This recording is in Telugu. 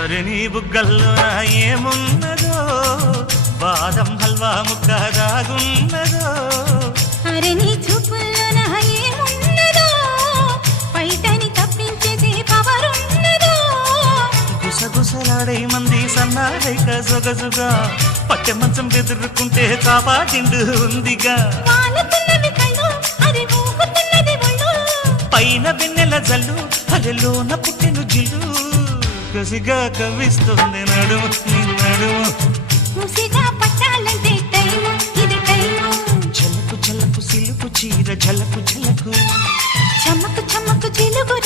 అరే నీ బుగ్గల్లో ఏమున్నదో బాదం హల్వా ముక్క దాగున్నదో అరే నీ చూపుల్లో ఏమున్నదో పైటని తప్పించేది పవరున్నదో గుసగుసలాడే మంది సన్నాడైక సొగసుగా పట్టె మంచం బెదురుకుంటే కాపాటిండు ఉందిగా వాలుతున్నవి కళ్ళు అది ఊగుతున్నది ఒళ్ళు పైన వెన్నెల జల్లు అలలోన పుట్టెను జిల్లు కసిగా కవిస్తుంది నడుము నీ నడుము ముసిగా పట్టాలంటే టైము ఇది టైము జలకు జలకు సిలుకు చీర జలకు జలకు చమ్మకు చమ్మకు చిలుగు